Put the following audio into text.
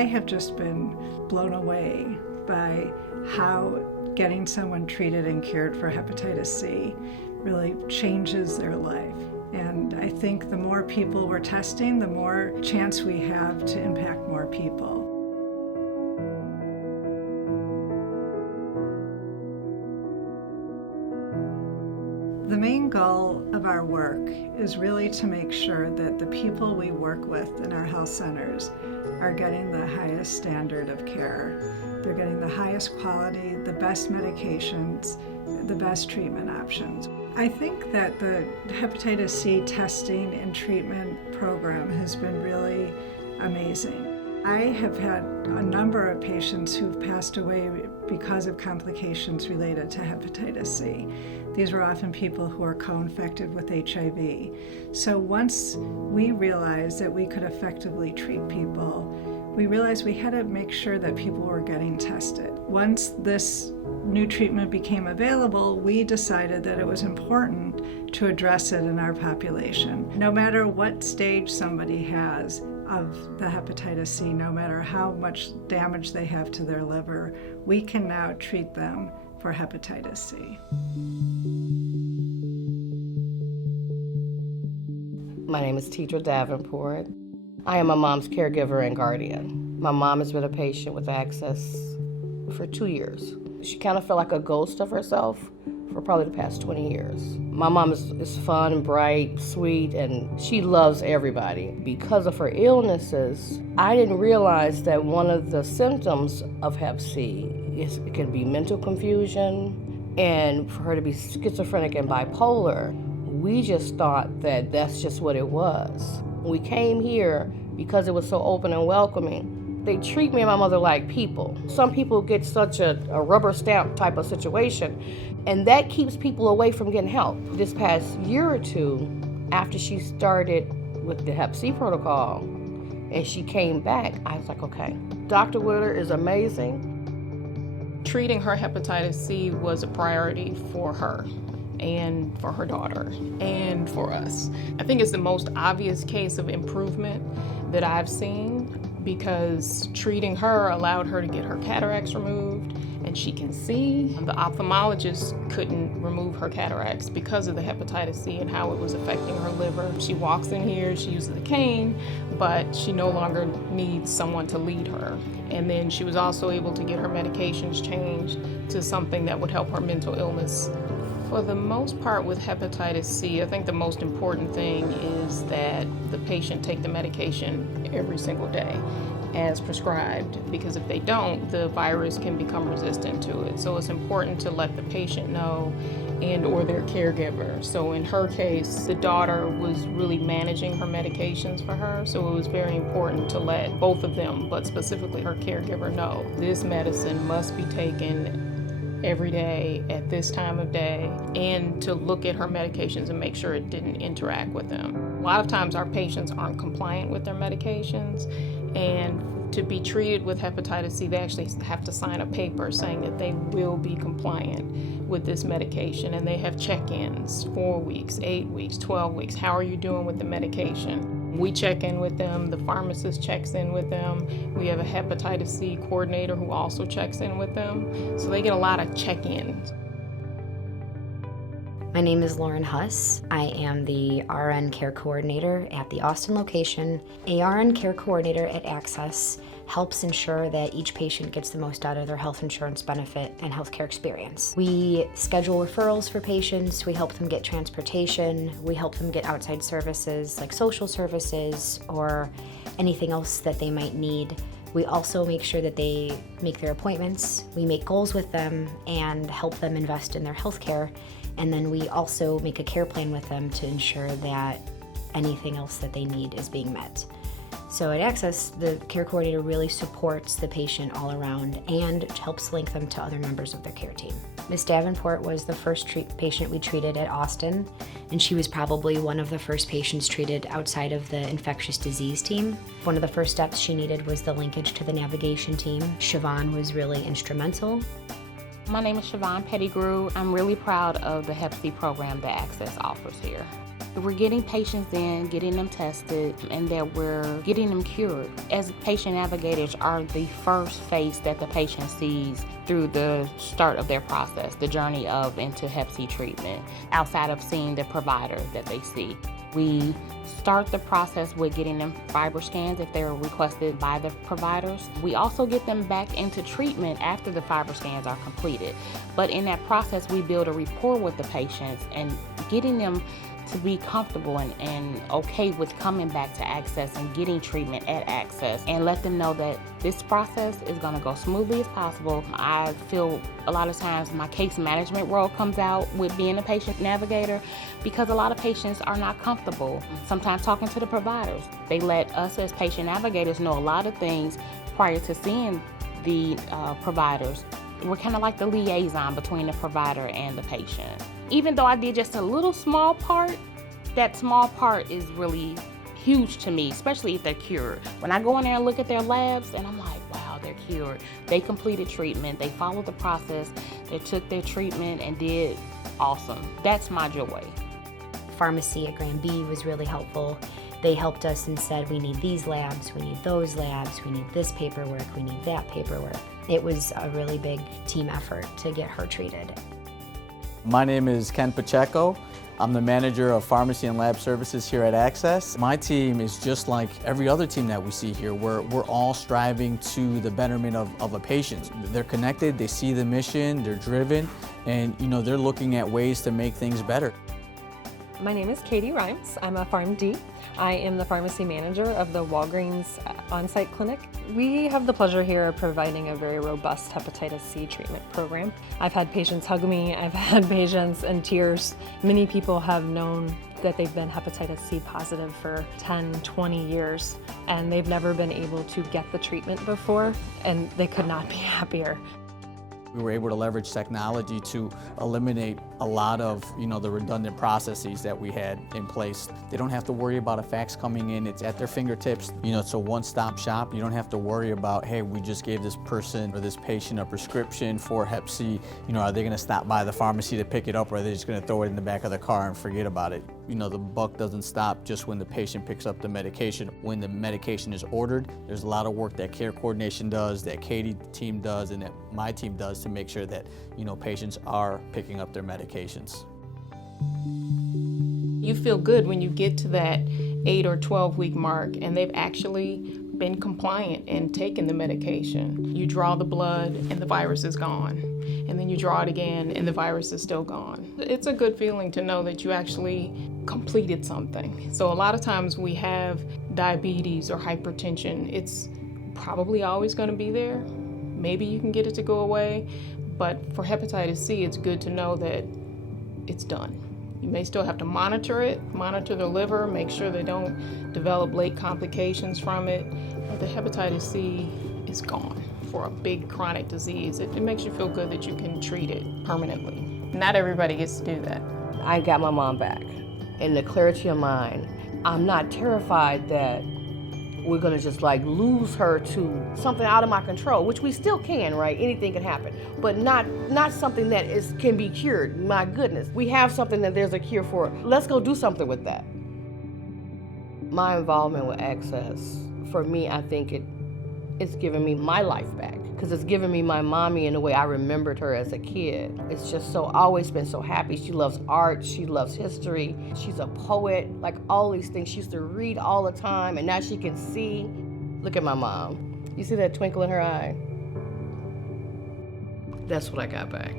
I have just been blown away by how getting someone treated and cured for hepatitis C really changes their life. And I think the more people we're testing, the more chance we have to impact more people. The main goal of our work is really to make sure that the people we work with in our health centers are getting the highest standard of care. They're getting the highest quality, the best medications, the best treatment options. I think that the hepatitis C testing and treatment program has been really amazing. I have had a number of patients who've passed away because of complications related to hepatitis C. These were often people who are co-infected with HIV. So once we realized that we could effectively treat people, we realized we had to make sure that people were getting tested. Once this new treatment became available, we decided that it was important to address it in our population. No matter what stage somebody has of the hepatitis C, no matter how much damage they have to their liver, we can now treat them for hepatitis C. My name is Tidra Davenport. I am my mom's caregiver and guardian. My mom has been a patient with Access for 2 years. She kind of felt like a ghost of herself for probably the past 20 years. My mom is fun, bright, sweet, and she loves everybody. Because of her illnesses, I didn't realize that one of the symptoms of Hep C is it can be mental confusion, and for her to be schizophrenic and bipolar, we just thought that that's just what it was. When we came here, because it was so open and welcoming, they treat me and my mother like people. Some people get such a rubber stamp type of situation, and that keeps people away from getting help. This past year or two, after she started with the Hep C protocol, and she came back, I was like, okay, Dr. Witter is amazing. Treating her hepatitis C was a priority for her and for her daughter and for us. I think it's the most obvious case of improvement that I've seen, because treating her allowed her to get her cataracts removed, and she can see. The ophthalmologist couldn't remove her cataracts because of the hepatitis C and how it was affecting her liver. She walks in here, she uses a cane, but she no longer needs someone to lead her. And then she was also able to get her medications changed to something that would help her mental illness. For the most part with hepatitis C, I think the most important thing is that the patient take the medication every single day as prescribed, because if they don't, the virus can become resistant to it. So it's important to let the patient know and or their caregiver. So in her case, the daughter was really managing her medications for her, so it was very important to let both of them, but specifically her caregiver, know this medicine must be taken every day at this time of day, and to look at her medications and make sure it didn't interact with them. A lot of times our patients aren't compliant with their medications, and to be treated with hepatitis C, they actually have to sign a paper saying that they will be compliant with this medication, and they have check-ins 4 weeks, 8 weeks, 12 weeks. How are you doing with the medication? We check in with them, the pharmacist checks in with them. We have a hepatitis C coordinator who also checks in with them. So they get a lot of check-ins. My name is Lauren Huss. I am the RN Care Coordinator at the Austin location. A RN Care Coordinator at Access helps ensure that each patient gets the most out of their health insurance benefit and healthcare experience. We schedule referrals for patients, we help them get transportation, we help them get outside services like social services or anything else that they might need. We also make sure that they make their appointments, we make goals with them and help them invest in their healthcare, and then we also make a care plan with them to ensure that anything else that they need is being met. So at Access, the care coordinator really supports the patient all around and helps link them to other members of their care team. Ms. Davenport was the first patient we treated at Austin, and she was probably one of the first patients treated outside of the infectious disease team. One of the first steps she needed was the linkage to the navigation team. Siobhan was really instrumental. My name is Siobhan Pettigrew. I'm really proud of the Hep C program that Access offers here. We're getting patients in, getting them tested, and that we're getting them cured. As patient navigators are the first face that the patient sees through the start of their process, the journey of into Hep C treatment, outside of seeing the provider that they see. We start the process with getting them fiber scans if they're requested by the providers. We also get them back into treatment after the fiber scans are completed. But in that process, we build a rapport with the patients and getting them to be comfortable and okay with coming back to Access and getting treatment at Access, and let them know that this process is going to go smoothly as possible. I feel a lot of times my case management role comes out with being a patient navigator because a lot of patients are not comfortable sometimes talking to the providers. They let us as patient navigators know a lot of things prior to seeing the providers. We're kind of like the liaison between the provider and the patient. Even though I did just a little small part, that small part is really huge to me, especially if they're cured. When I go in there and look at their labs and I'm like, wow, they're cured. They completed treatment, they followed the process, they took their treatment and did awesome. That's my joy. Pharmacy at Grand B was really helpful. They helped us and said, we need these labs, we need those labs, we need this paperwork, we need that paperwork. It was a really big team effort to get her treated. My name is Ken Pacheco. I'm the manager of pharmacy and lab services here at Access. My team is just like every other team that we see here. We're all striving to the betterment of a patient. They're connected, they see the mission, they're driven, and they're looking at ways to make things better. My name is Katie Rimes. I'm a PharmD. I am the pharmacy manager of the Walgreens on-site clinic. We have the pleasure here of providing a very robust hepatitis C treatment program. I've had patients hug me, I've had patients in tears. Many people have known that they've been hepatitis C positive for 10, 20 years, and they've never been able to get the treatment before, and they could not be happier. We were able to leverage technology to eliminate a lot of, the redundant processes that we had in place. They don't have to worry about a fax coming in. It's at their fingertips. It's a one-stop shop. You don't have to worry about, hey, we just gave this person or this patient a prescription for Hep C. Are they going to stop by the pharmacy to pick it up, or are they just going to throw it in the back of their car and forget about it? The buck doesn't stop just when the patient picks up the medication. When the medication is ordered, there's a lot of work that care coordination does, that Katie team does, and that my team does to make sure that, patients are picking up their medications. You feel good when you get to that 8 or 12 week mark and they've actually been compliant and taken the medication. You draw the blood and the virus is gone. And then you draw it again and the virus is still gone. It's a good feeling to know that you actually completed something. So a lot of times we have diabetes or hypertension. It's probably always going to be there. Maybe you can get it to go away, but for hepatitis C, it's good to know that it's done. You may still have to monitor it, monitor the liver, make sure they don't develop late complications from it, but the hepatitis C is gone. For a big chronic disease, it makes you feel good that you can treat it permanently. Not everybody gets to do that. I got my mom back. In the clarity of mind, I'm not terrified that we're gonna just lose her to something out of my control, which we still can, right? Anything can happen, but not something that can be cured. My goodness, we have something that there's a cure for. Let's go do something with that. My involvement with Access, for me, I think it's given me my life back, because it's given me my mommy in the way I remembered her as a kid. It's just always been so happy. She loves art, she loves history, she's a poet, all these things. She used to read all the time, and now she can see. Look at my mom. You see that twinkle in her eye? That's what I got back.